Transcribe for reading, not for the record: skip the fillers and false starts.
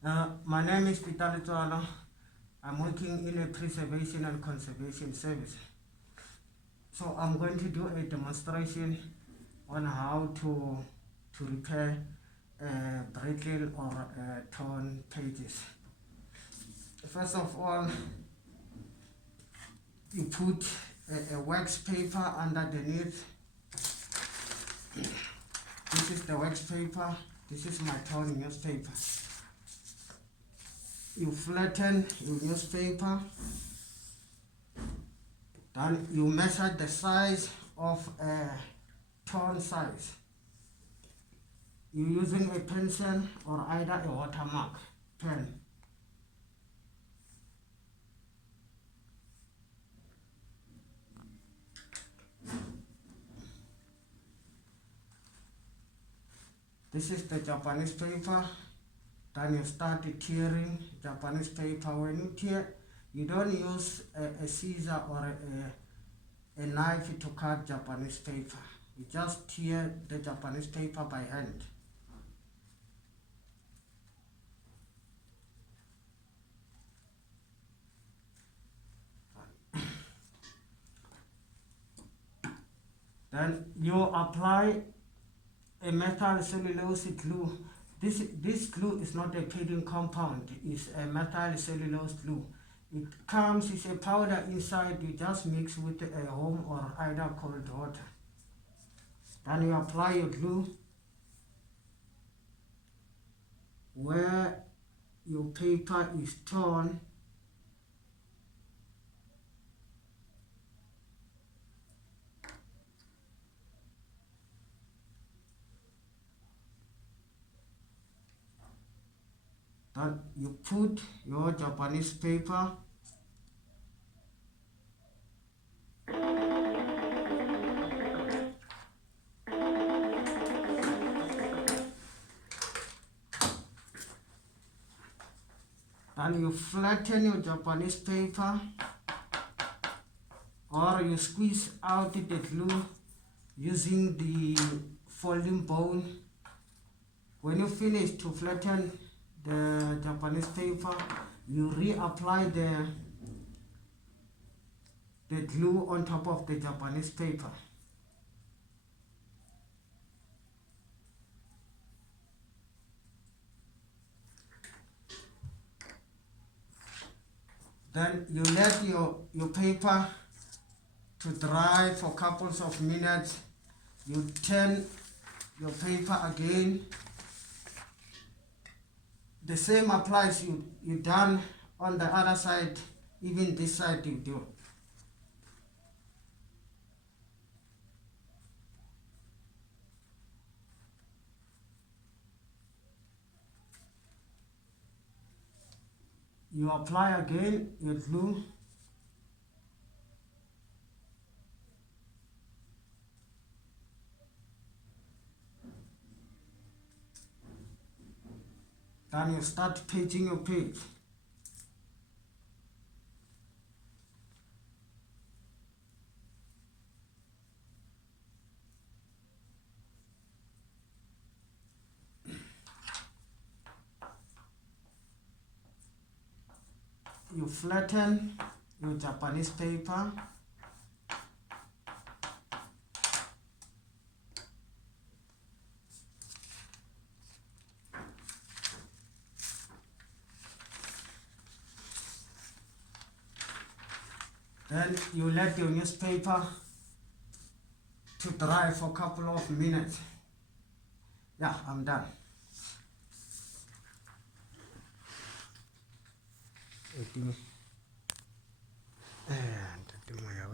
My name is Peter Letsoalo. I'm working in a preservation and conservation service. So I'm going to do a demonstration on how to repair brittle or torn pages. First of all, you put a wax paper underneath. This is the wax paper. This is my torn newspaper. You flatten your newspaper, then you measure the size of a torn size. You're using a pencil or either a watermark pen. This is the Japanese paper. Then you start tearing Japanese paper. When you tear, you don't use a scissor or a knife to cut Japanese paper. You just tear the Japanese paper by hand. Then you apply a methyl cellulose glue. This glue is not a padding compound, it's a methyl cellulose glue. It comes, it's a powder inside, you just mix with a warm or either cold water. Then you apply your glue where your paper is torn. Then you put your Japanese paper then you flatten your Japanese paper, or you squeeze out the glue using the folding bone. When you finish to flatten the Japanese paper, you reapply the glue on top of the Japanese paper. Then you let your paper to dry for couples of minutes. You turn your paper again. The same applies, you done on the other side, even this side you do. You apply again your glue. Then you start paging your page. You flatten your Japanese paper. Then you let your newspaper to dry for a couple of minutes. Yeah, I'm done. I think